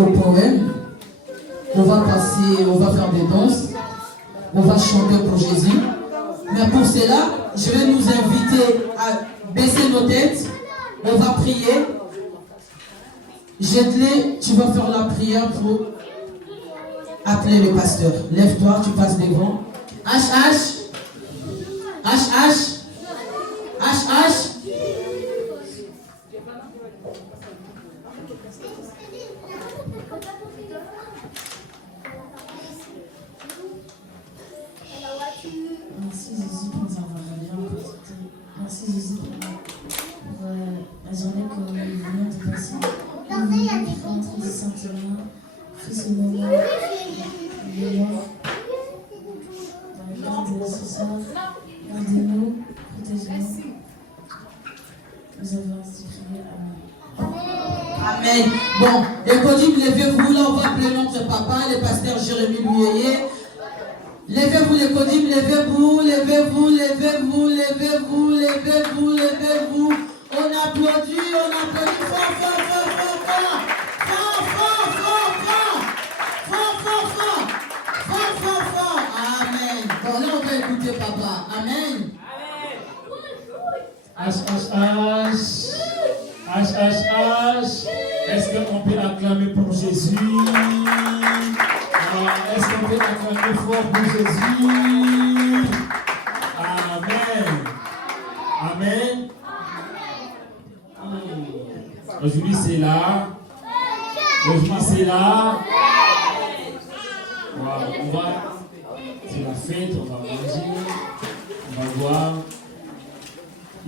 au poème. On va faire des danses. On va chanter pour Jésus. Mais pour cela, je vais nous inviter à baisser nos têtes. On va prier. Jette-les, tu vas faire la prière pour appeler le pasteur. Lève-toi, tu passes devant. H. Merci Jésus pour nous avoir bien présenté. Merci Jésus pour la journée que nous venons de passer. Nous venons de rentrer du Saint-Seigneur. Fais ce moment de mort. Garde ce soir. Gardez-nous. Protégez-nous. Nous avons ainsi prié. Amen. Amen. Bon, les codimes, levez-vous. Là, on va appeler notre papa, le pasteur Jérémie Louyeye. Levez-vous les codimes, levez-vous. On applaudit fort. Amen. Bon, là, on va écouter papa. Amen. H. Est-ce qu'on peut acclamer pour Jésus? Est-ce qu'on peut acclamer fort pour Jésus? Amen. Aujourd'hui c'est là. C'est la fête, on va manger, on va boire.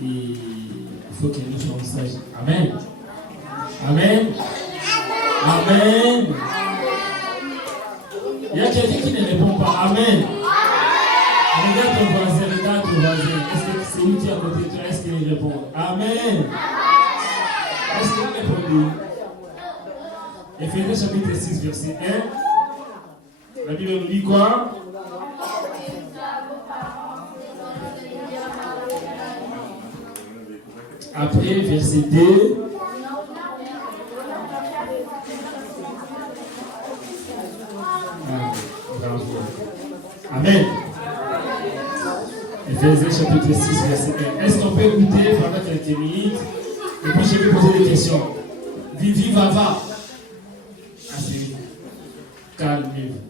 Et il faut que nous soyons sages. Amen. Il y a quelqu'un qui ne répond pas. Amen. Regarde ton voisin. Est-ce que c'est lui qui est à côté de toi? Est-ce qu'il répond? Amen. Est-ce qu'il a répondu? Éphésiens chapitre 6, verset 1. La Bible nous dit quoi? Après, verset 2. Amen. Éphésiens chapitre 6, verset 1. Est-ce qu'on peut écouter pendant quelques minutes? Et puis je vais poser des questions. Vivi, va. Asseyez-vous. Calmez-vous.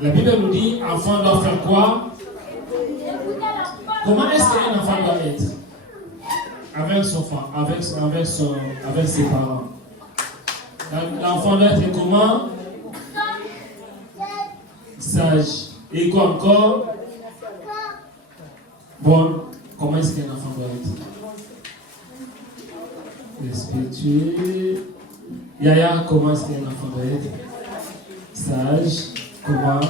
La Bible nous dit, enfant doit faire quoi? Comment est-ce qu'un enfant doit être? Avec son enfant, avec ses parents. L'enfant doit être comment? Sage. Et quoi encore? Bon, comment est-ce qu'un enfant doit être? Respectueux. Yaya, comment est-ce qu'un enfant doit être? Sage. Comment?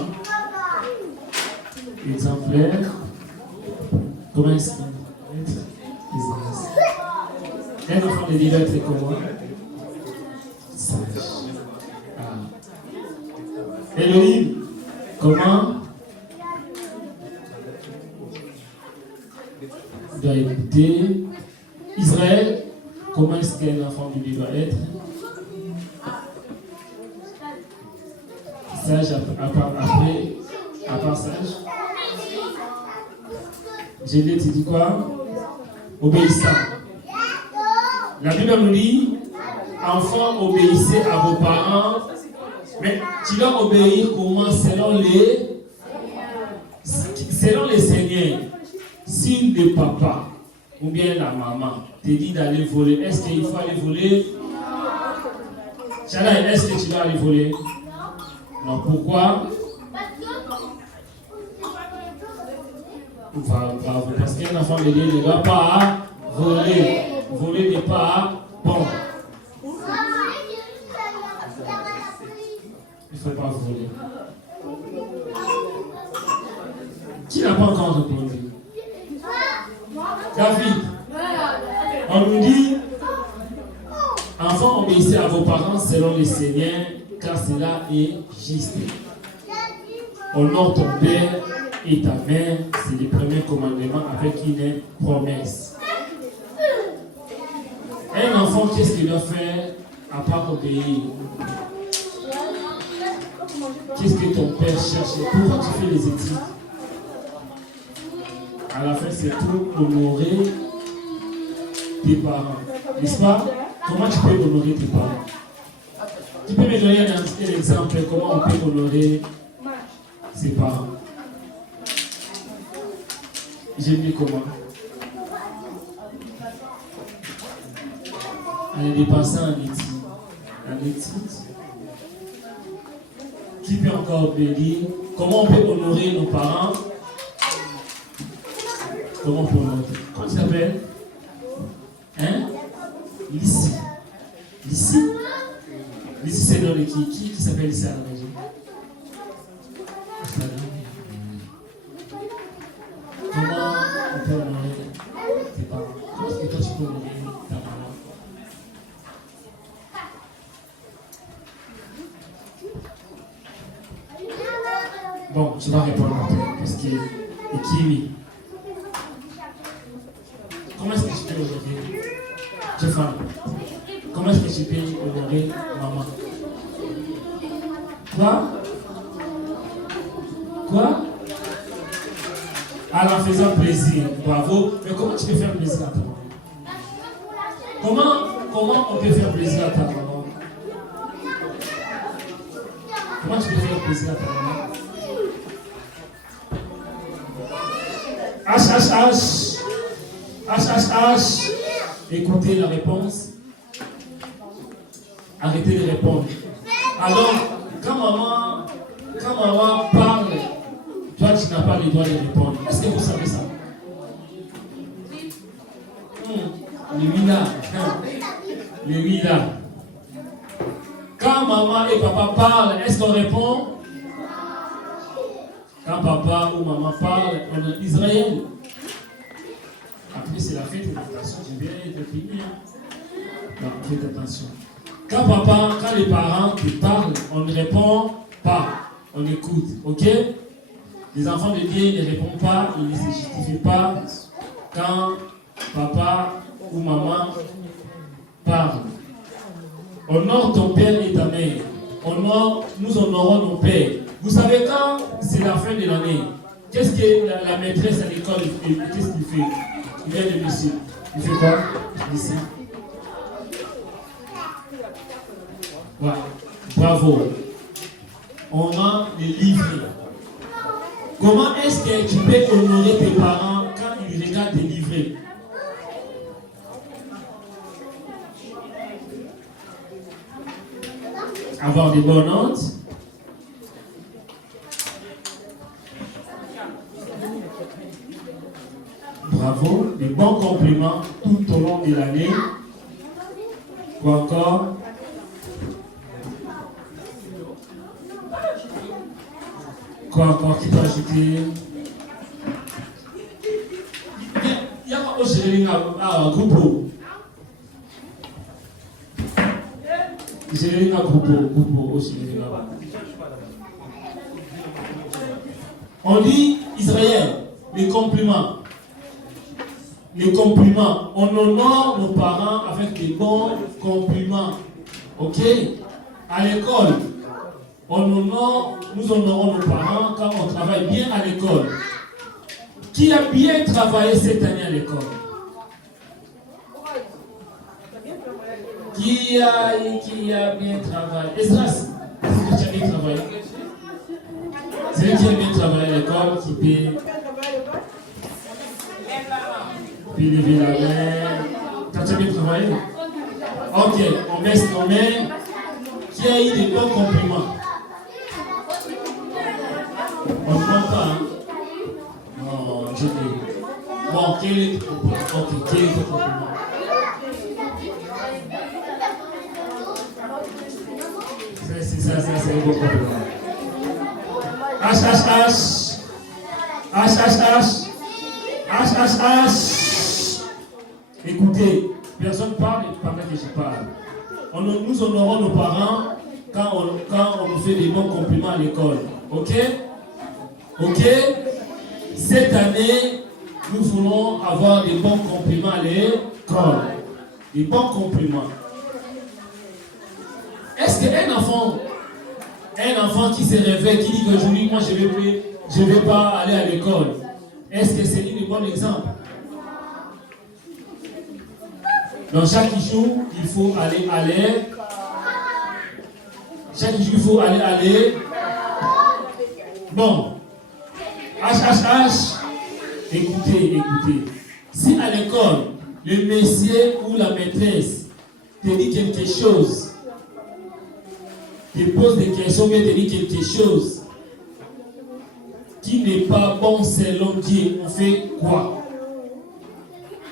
Exemplaire. Comment est-ce qu'il doit être? Un enfant de Dieu doit être comment? Sage. Elohim, comment? Il doit écouter. Israël, comment est-ce qu'un enfant de Dieu doit être? Sage après, à part sage. J'ai tu dis quoi? Obéissant. La Bible nous dit, enfants, obéissez à vos parents, mais tu dois obéir comment? Selon les seigneurs. Si le papa ou bien la maman te dit d'aller voler, est-ce qu'il faut aller voler? Chala, est-ce que tu dois aller voler? Non, pourquoi? Bravo, parce qu'un enfant de Dieu ne doit pas voler. Voler n'est pas bon. Il ne faut pas voler. Qui n'a pas encore répondu? David, on nous dit, enfants, obéissez à vos parents selon les seigneurs, car cela est juste. Honore ton père et ta mère, c'est le premier commandement avec une promesse. enfant, qu'est-ce qu'il doit faire à part obéir? Qu'est-ce que ton père cherche? Pourquoi tu fais les études? À la fin, c'est pour honorer tes parents. N'est-ce pas? Comment tu peux honorer tes parents? Tu peux me donner un exemple comment on peut honorer ses parents? J'ai dit comment? En les dépensant en études. Qui peut encore me dire comment on peut honorer nos parents? Comment on peut honorer? Comment tu t'appelles? Hein? Lissi. Lissi? Lissi, c'est le nom de qui s'appelle Lissi à la maison? Comment on peut honorer tes parents? Comment est-ce que toi tu peux honorer ta maman? Bon, je vais répondre parce que Ikimi. Comment est-ce que je peux honorer Stéphane? Comment est-ce que je peux honorer maman? Quoi? En leur faisant plaisir, bravo. Mais comment tu peux faire plaisir à ta maman? Comment on peut faire plaisir à ta maman? Comment tu peux faire plaisir à ta maman? H. Écoutez la réponse. Arrêtez de répondre. Alors, quand maman parle, toi tu n'as pas le droit de répondre. Est-ce que vous savez ça? Le oui là. Quand maman et papa parlent, est-ce qu'on répond? Quand papa ou maman parle, on est Israël. Après, c'est la fête de l'attention. Je viens de finir. Non, faites attention. Quand les parents te parlent, on ne répond pas. On écoute. Ok? Les enfants de Dieu ne répondent pas, ils ne se justifient pas quand papa ou maman parle. Honore ton père et ta mère. Nous honorons nos pères. Vous savez, quand c'est la fin de l'année, qu'est-ce que la maîtresse à l'école fait? Qu'est-ce qu'il fait? Il vient de ici. Il fait quoi? Ici. Ouais. Bravo. On rend les livres. Comment est-ce que tu peux honorer tes parents quand ils regardent tes livrets? Avoir des bonnes notes. Bravo, des bons compliments tout au long de l'année. Quoi encore? Quoi encore? Qui peut ajouter? Il y a pas aussi un groupe. J'ai un groupe aussi. On dit Israël, les compliments. Les compliments. On honore nos parents avec des bons compliments. Ok? À l'école, nous honorons nos parents quand on travaille bien à l'école. Qui a bien travaillé cette année à l'école? Qui a bien travaillé? Esdras, est-ce que tu as bien travaillé? C'est qui a bien travaillé à l'école qui peut lever la main. T'as bien travaillé? Ok, on baisse nos mains. Qui a eu des bons compliments? On ne demande pas, hein? Non, je dis. Bon, quel est ton compliment? Ok, quel est ton compliment? C'est un bon compliment. H. Écoutez, personne parle pendant que je parle. Nous honorons nos parents quand on nous fait des bons compliments à l'école. Ok? Cette année, nous voulons avoir des bons compliments à l'école. des bons compliments. Est-ce qu'un enfant qui se réveille, qui dit qu'aujourd'hui, moi je ne vais pas aller à l'école, est-ce que c'est un bon exemple? Donc chaque jour, il faut aller. Chaque jour, il faut aller. Bon. Écoutez. Si à l'école, le monsieur ou la maîtresse te dit quelque chose, te pose des questions, mais te dit quelque chose qui n'est pas bon selon Dieu, on fait quoi?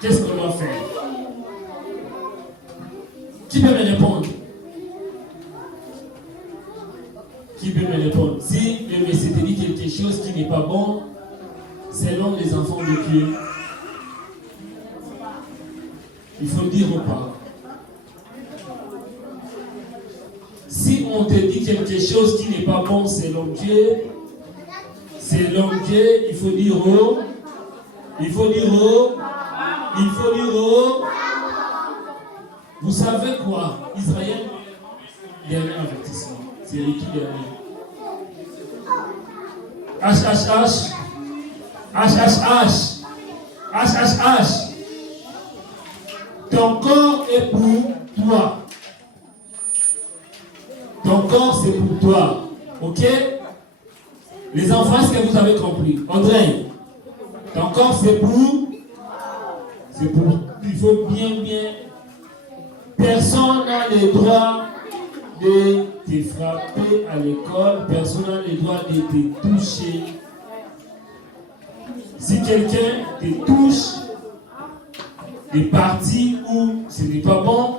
Qu'est-ce qu'on doit faire? Qui peut me répondre? Qui peut me répondre? Si le monsieur te dit quelque chose qui n'est pas bon, selon les enfants de Dieu, il faut le dire aux parents. Si on te dit quelque chose qui n'est pas bon selon Dieu, il faut dire oh. Vous savez quoi? Israël, dernier avertissement. C'est le tout dernier. H. Ton corps est pour toi. Ton corps, c'est pour toi. Ok? Les enfants, est-ce que vous avez compris? André, ton corps, c'est pour. Il faut bien. Personne n'a le droit de te frapper à l'école. Personne n'a le droit de te toucher. Si quelqu'un te touche, des parties où ce n'est pas bon,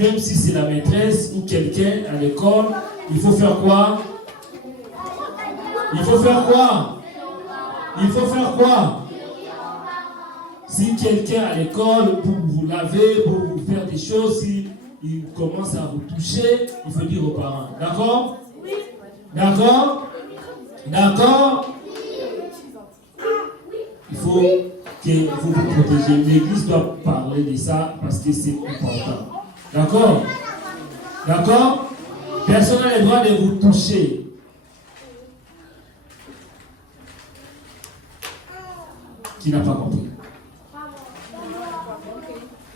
même si c'est la maîtresse ou quelqu'un à l'école, il faut faire quoi? Si quelqu'un à l'école, pour vous laver, pour vous faire des choses, si il commence à vous toucher, il faut dire aux parents. D'accord? Il faut que vous vous protégez. L'Église doit parler de ça parce que c'est important. D'accord? Personne n'a le droit de vous toucher. Qui n'a pas compris?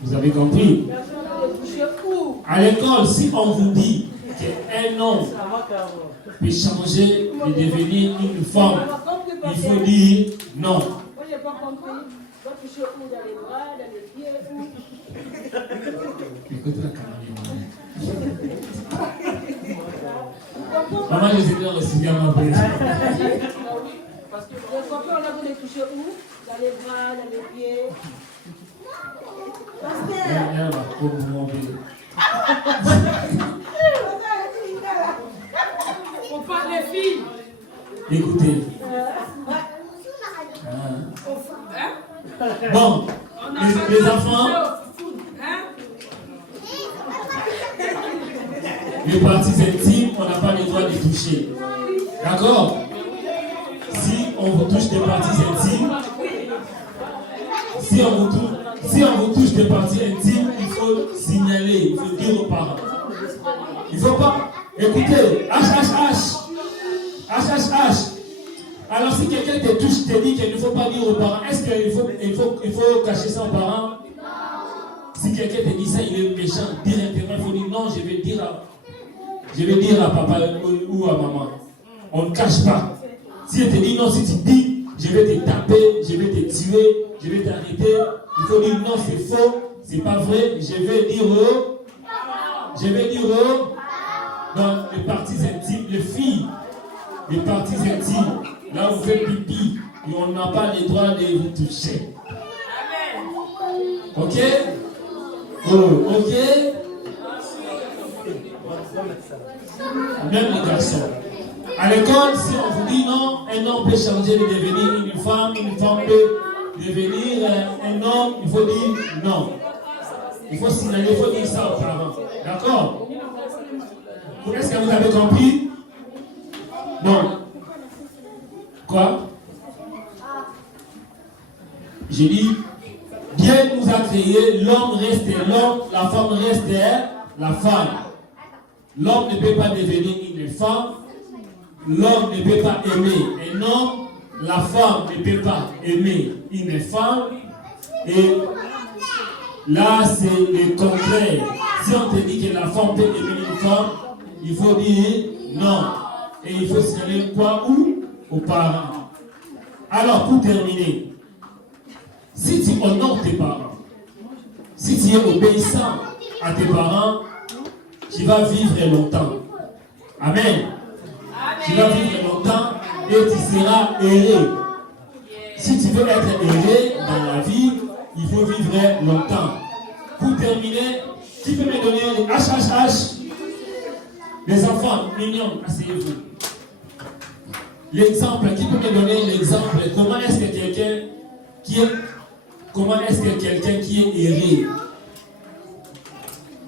Vous avez compris? À l'école, si on vous dit qu'un homme peut changer et devenir une femme, il faut dire non. Moi, je n'ai pas compris. Va toucher où? Dans les bras, dans les pieds, où? Écoute la caméra. Maman, je sais bien aussi bien ma belle. Parce que les copains, on a voulu toucher où? Dans les bras, dans les pieds. Elle va commencer. On parle des filles. Écoutez. Bon, les enfants, les parties intimes, on n'a pas le droit de toucher. D'accord? Si on vous touche des parties intimes, si on vous touche des parties intimes, il faut signaler, il faut dire aux parents. Il ne faut pas. Écoutez, H. Alors si quelqu'un te touche, te dit qu'il ne faut pas dire aux parents, est-ce qu'il faut cacher ça aux parents? Si quelqu'un te dit ça, il est méchant, directement, il faut dire non, je vais dire à papa ou à maman. On ne cache pas. Si elle te dit non, si tu dis, je vais te taper, je vais te tuer, je vais t'arrêter, il faut dire non, c'est faux, c'est pas vrai, je vais dire dans les parties intimes, les filles, les parties intimes, là où vous faites pipi, et on n'a pas le droit de vous toucher. Ok? Ok? Même les garçons. À l'école, si on vous dit non, un homme peut changer de devenir une femme peut devenir un homme, il faut dire non. Il faut signaler, il faut dire ça aux parents. D'accord? Est-ce que vous avez compris? Bon. Quoi? J'ai dit Dieu nous a créés, l'homme reste l'homme, la femme reste la femme. L'homme ne peut pas devenir une femme, l'homme ne peut pas aimer un homme, la femme ne peut pas aimer une femme. Et là, c'est le contraire. Si on te dit que la femme peut aimer une femme, il faut dire non. Et il faut signaler quoi où? Aux parents. Alors, pour terminer, si tu honores tes parents, si tu es obéissant à tes parents, tu vas vivre longtemps. Amen. Tu vas vivre longtemps et tu seras heureux. Si tu veux être heureux dans la vie, il faut vivre longtemps. Pour terminer, qui peut me donner les HHH? Les enfants mignons, asseyez-vous. L'exemple, qui peut me donner l'exemple? Comment est-ce que quelqu'un qui est heureux?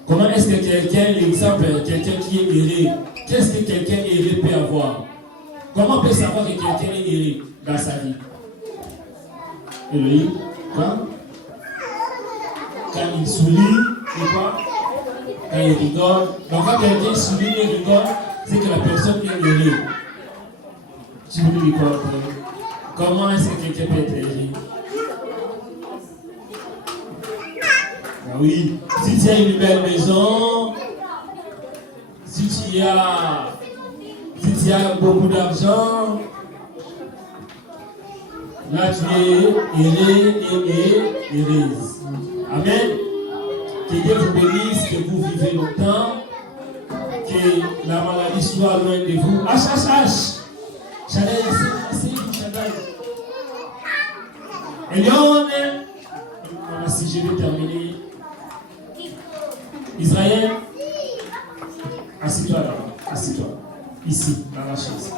Comment est-ce que l'exemple, quelqu'un qui est heureux, qu'est-ce que quelqu'un heureux peut avoir? Comment on peut savoir que quelqu'un est heureux dans sa vie? Elohim, quoi? Quand il sourit, c'est quoi? Quand il rigole. Donc quand quelqu'un sourit et rigole, c'est que la personne est heureuse. Tu veux lui dire comment est-ce que quelqu'un peut être heureux? Ah oui, si tu as une belle maison, si tu as beaucoup d'argent, là tu es heureux et heureuse. Amen. Que Dieu vous bénisse, que vous vivez longtemps, que la maladie soit loin de vous. HHH. Shaddai, c'est Shaddai. Elion, si je vais terminer. Israël, assis-toi là, assis-toi. Ici, dans la chaise.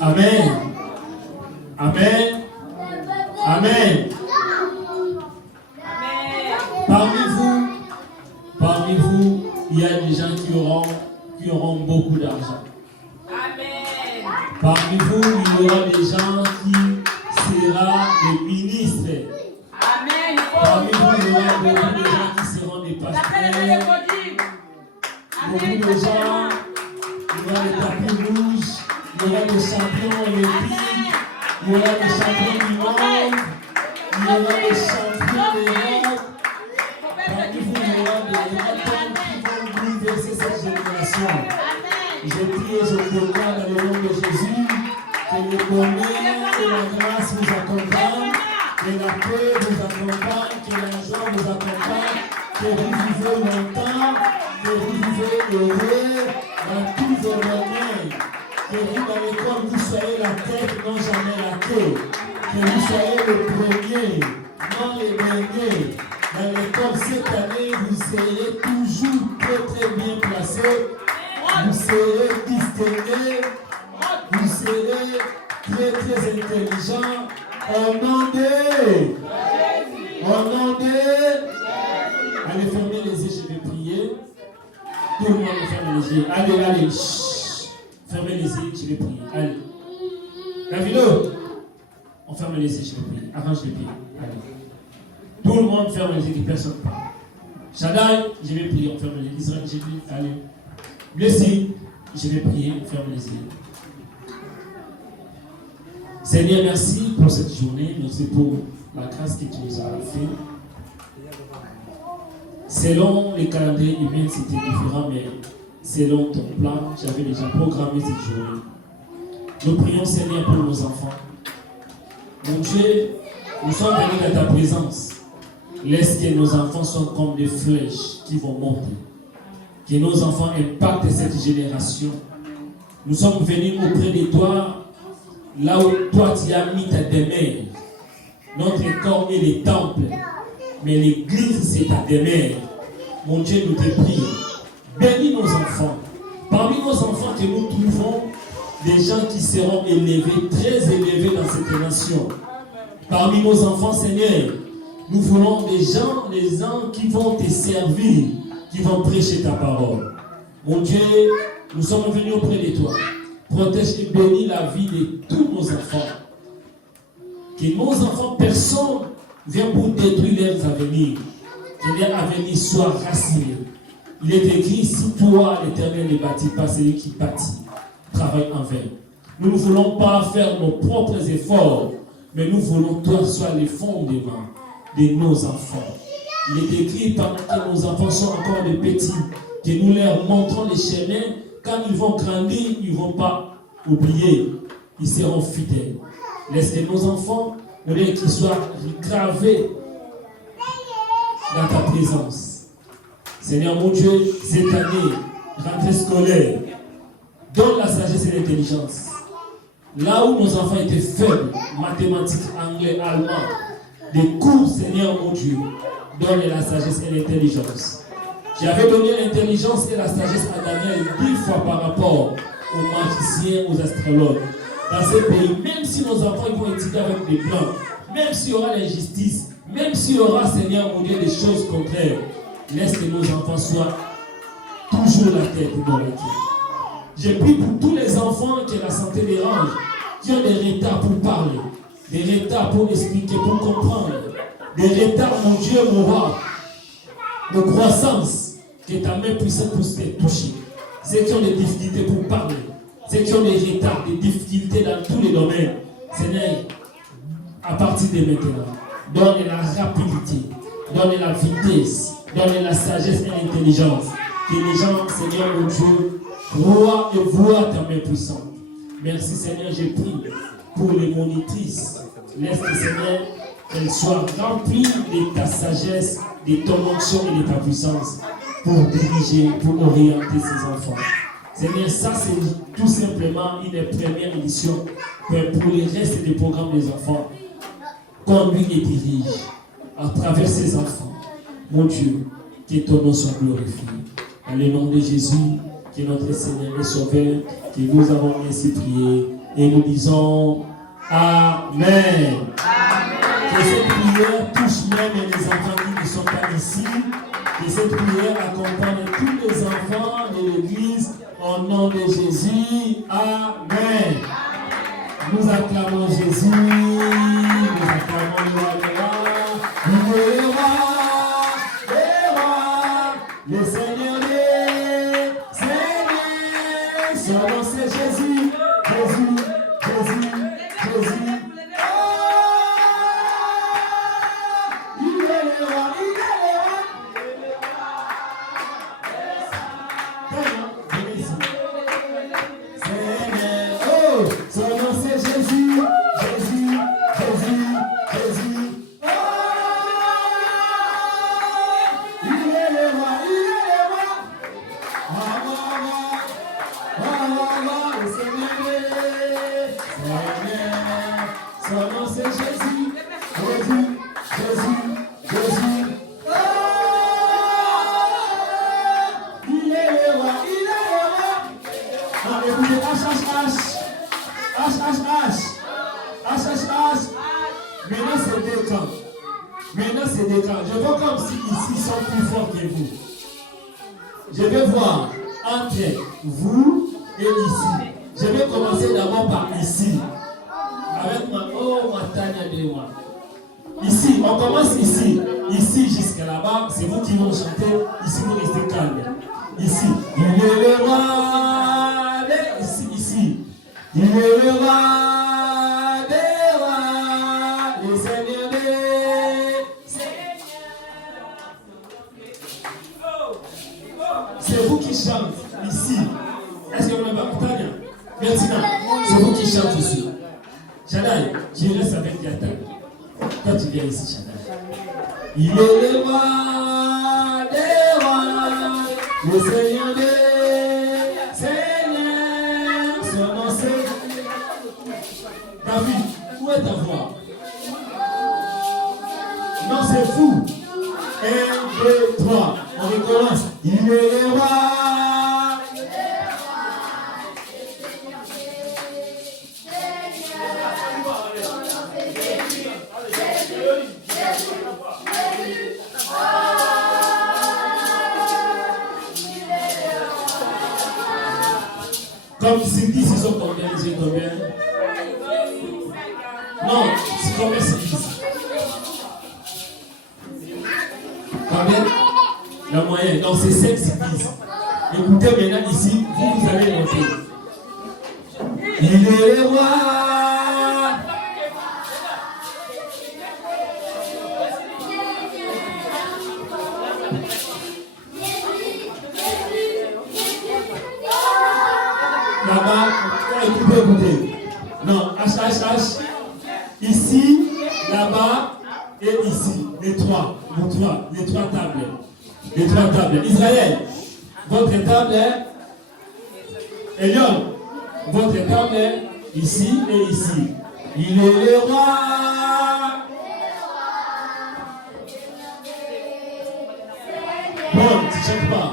Amen. Amen. Amen. Parmi vous, il y a des gens qui auront beaucoup d'argent. Amen. Parmi vous, il y aura des gens qui seront des ministres. Amen. Parmi vous, il y aura beaucoup de gens qui seront des pasteurs. Beaucoup de gens, il y aura des tapis rouges, il y aura des champions olympiques, il y aura des champions du monde, il y aura des champions d'Europe. Parmi vous, il y aura des rattons qui vont bouleverser cette génération. Je prie et je déclare dans le nom de Jésus que le bonheur et la grâce vous accompagnent, que la paix vous accompagne, que la joie vous accompagne, que vous vivez longtemps, que vous vivez heureux dans tous vos domaines, que vous dans l'école vous soyez la tête, non jamais la queue, que vous soyez le premier, non le dernier. Dans l'école cette année, vous serez toujours très bien placés. Vous serez distingués, vous serez très intelligents au nom de. Allez, fermez les yeux, je vais prier. Tout le monde ferme les yeux. Allez, chut. Fermez les yeux, je vais prier. Allez. Davilo, on ferme les yeux, je vais prier. Arrange les pieds. Allez. Tout le monde ferme les yeux, que personne ne parle. Shaddai, je vais prier, on ferme les yeux. Israël, je vais prier. Allez. Blessé, je vais prier, ferme les yeux. Seigneur, merci pour cette journée, merci pour la grâce que tu nous as fait. Selon les calendriers humains, c'était différent, mais selon ton plan, j'avais déjà programmé cette journée. Nous prions, Seigneur, pour nos enfants. Mon Dieu, nous sommes venus dans ta présence. Laisse que nos enfants soient comme des flèches qui vont monter. Que nos enfants impactent cette génération. Nous sommes venus auprès de toi, là où toi tu as mis ta demeure. Notre corps est le temple, mais l'église c'est ta demeure. Mon Dieu, nous te prions. Bénis nos enfants. Parmi nos enfants que nous trouvons des gens qui seront élevés, très élevés dans cette nation. Parmi nos enfants, Seigneur, nous voulons des gens qui vont te servir, qui vont prêcher ta parole. Mon Dieu, nous sommes venus auprès de toi. Protège et bénis la vie de tous nos enfants. Que nos enfants, personne ne vient pour détruire leurs avenirs. Que leur avenir soit rassuré. Il est écrit, si toi, l'Éternel, ne bâtit pas, celui qui bâtit travaille en vain. Nous ne voulons pas faire nos propres efforts, mais nous voulons que toi sois le fondement de nos enfants. Il est écrit, pendant que nos enfants sont encore de petits, que nous leur montrons les chemins. Quand ils vont grandir, ils ne vont pas oublier. Ils seront fidèles. Laisse que nos enfants, qu'ils soient gravés dans ta présence. Seigneur mon Dieu, cette année, rentrée scolaire, donne la sagesse et l'intelligence. Là où nos enfants étaient faibles, mathématiques, anglais, allemand, des cours, Seigneur mon Dieu, donne la sagesse et l'intelligence. J'avais donné l'intelligence et la sagesse à Daniel 10 fois par rapport aux magiciens, aux astrologues. Dans ce pays, même si nos enfants vont étudier avec des plans, même s'il y aura l'injustice, même s'il y aura, Seigneur mon Dieu, des choses contraires, laisse que nos enfants soient toujours la tête dans le cœur. J'ai pris pour tous les enfants que la santé dérange, qui ont des retards pour parler, des retards pour expliquer, pour comprendre, des retards, mon Dieu, mon roi, de croissance, que ta main puissante puisse les toucher. Ceux qui ont des difficultés pour parler, ceux qui ont des retards, des difficultés dans tous les domaines, Seigneur, à partir de maintenant, donne la rapidité, donne la vitesse, donne la sagesse et l'intelligence. Que les gens, Seigneur mon Dieu, croient et voient ta main puissante. Merci Seigneur, j'ai prié pour les monitrices. Laisse que Seigneur, qu'elles soient remplies de ta sagesse, de ton onction et de ta puissance pour diriger, pour orienter ces enfants. Seigneur, ça c'est tout simplement une première édition pour le reste des programmes des enfants. Conduis et dirige à travers ces enfants. Mon Dieu, que ton nom soit glorifié. Dans le nom de Jésus, qui est notre Seigneur et Sauveur, que nous avons ainsi prié et nous disons Amen. Amen. Que cette prière touche même les enfants qui ne sont pas ici. Que cette prière accompagne tous les enfants de l'Église au nom de Jésus. Amen. Nous acclamons Jésus. Nous acclamons le roi. Le roi, le Seigneur des Seigneurs. Son nom c'est Jésus. Jésus, Jésus, Jésus. Il est le roi, il est le roi. Seigneur, oh, son nom c'est Jésus, Jésus, Jésus, Jésus. Oh, il est le roi, il est le roi. Le Seigneur, Seigneur, son nom c'est Jésus, Jésus, Jésus, Jésus. Oh, il est le roi, il est le roi. Écoutez, H. Maintenant c'est deux camps. Maintenant c'est deux camps. Je vois comme si ici sont plus forts que vous. Je vais voir entre vous et ici. Je vais commencer d'abord par ici. Avec ma Tania de moi. Ici, on commence ici. Ici jusqu'à là-bas, c'est vous qui vont chanter. Ici, vous restez calme. Ici, il est le roi. Ici. Il est le roi des rois, le Seigneur des Seigneurs. C'est vous qui chantez ici. Est-ce que vous m'avez entendu? Maintenant, c'est vous qui chantez ici. Shadai, je reste avec Yata. Toi, tu viens ici, Shadai. Il est le roi des rois, le Seigneur des Seigneurs. Son nom c'est David. Où est ta voix? Non, c'est fou. 1, 2, 3. On recommence. Il est le roi. Donc, c'est 10, ils sont combien? Ils sont combien? Non, c'est combien c'est 10? Combien? La moyenne. Donc, c'est 5, c'est 10. Écoutez maintenant ici, vous allez noter. Il est le roi. Là-bas, écoutez. Non, H. Ici, là-bas et ici. Les trois tables. Les trois tables. Israël, votre table est. Elion, votre table est ici et ici. Il est le roi. Bon, tu ne chantes pas.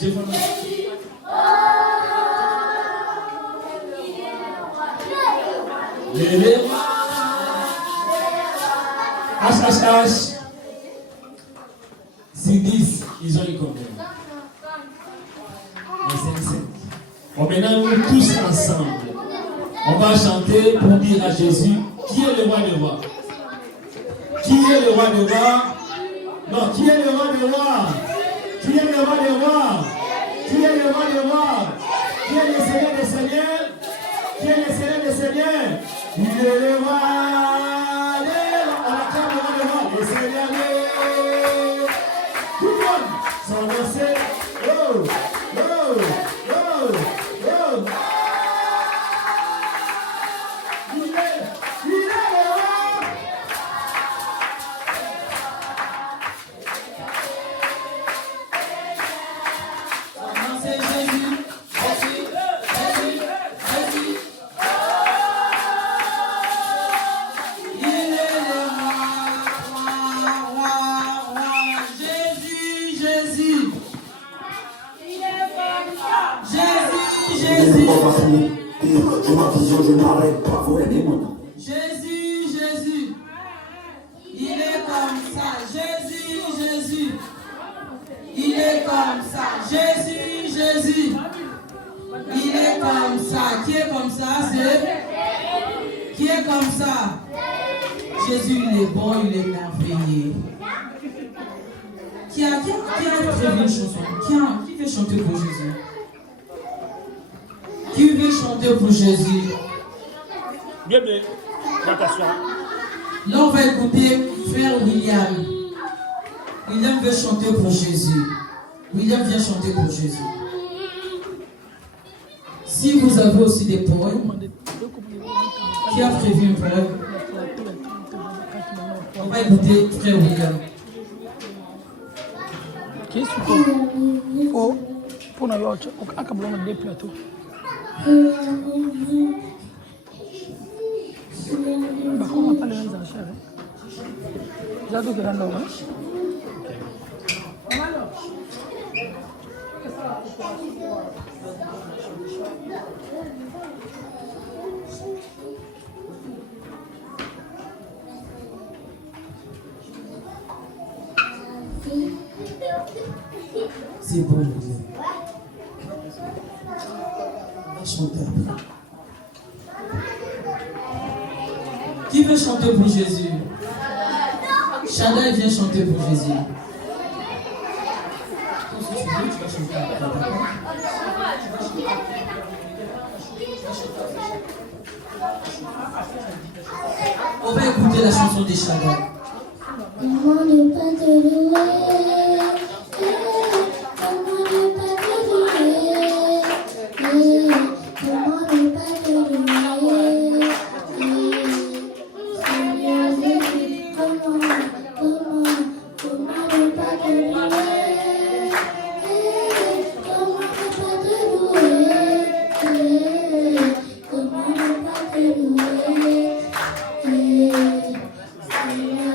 Les rois. H. C'est 10. Ils ont eu combien? Les 5. Bon, maintenant, nous tous ensemble, on va chanter pour dire à Jésus qui est le roi des rois. Qui est le roi des rois? Non, qui est le roi des rois? Qui est le roi des rois? Qui est le roi des rois? Qui est le Seigneur des seigneurs? Qui est le Seigneur des seigneurs? Il est le roi des rois. On acclame le roi des rois. Le Seigneur des... Tout le monde s'en danser. Oh, oh, oh, oh. Il est le roi. C'est Jésus. Je m'afflige, je n'arrête pas, vous aidez-moi. Jésus, il est comme ça. Jésus, il est comme ça. Jésus, il est comme ça. Qui est comme ça? C'est qui est comme ça? Jésus, il est bon, il est merveilleux. Qui a prévu une chanson? Qui veut chanter pour Jésus? Qui veut chanter pour Jésus? Bien, attention. Là, on va écouter frère William. William veut chanter pour Jésus. William vient chanter pour Jésus. Si vous avez aussi des poèmes, qui a prévu un poème? On va écouter frère William. Qui est pour nous des plateaux. On va pas les enchères. J'adore que l'on a. C'est bon, William. On va chanter après. Qui veut chanter pour Jésus? Chanda vient chanter pour Jésus. Si tu veux, tu vas chanter après. On va écouter la chanson des Chanda. Comment ne pas te louer? Comment ne pas te louer? Comment ne pas te louer? Seigneur Jésus, comment ne pas te louer? Comment ne pas te louer? Comment ne pas te louer? Seigneur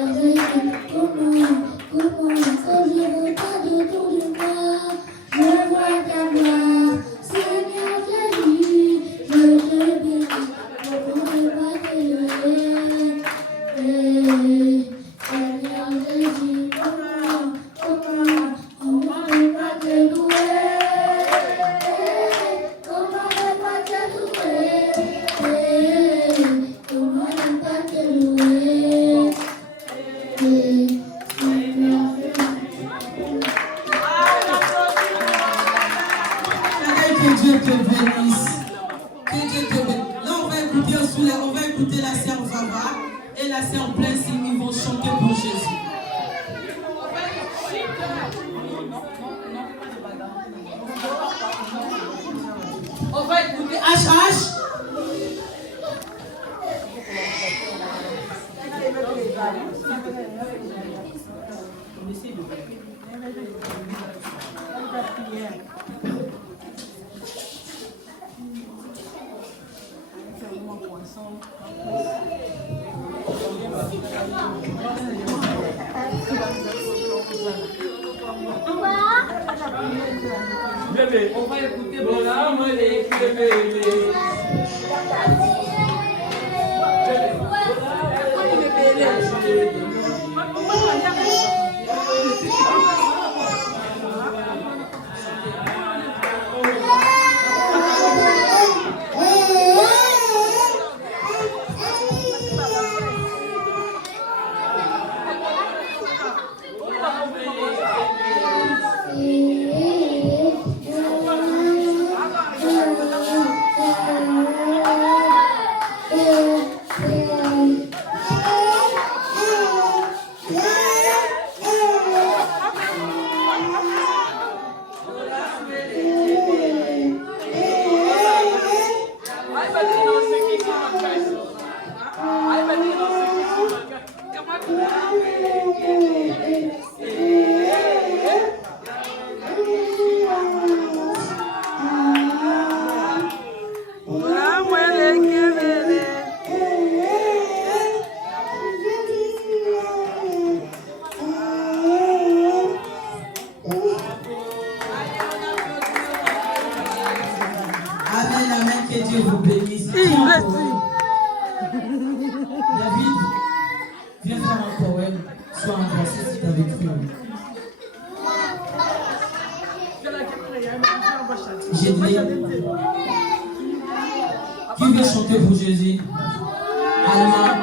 Que Dieu te bénisse. Que Dieu te bénisse. Là, on va écouter la sœur Vava et la sœur Blaise. Ils vont chanter pour Jésus. On va écouter HH. Bébé, On va écouter Amen, amen, que Dieu vous bénisse. David, viens faire un poème. Sois un verset si tu as vécu. J'ai dit, qui veut chanter pour Jésus? Allemand.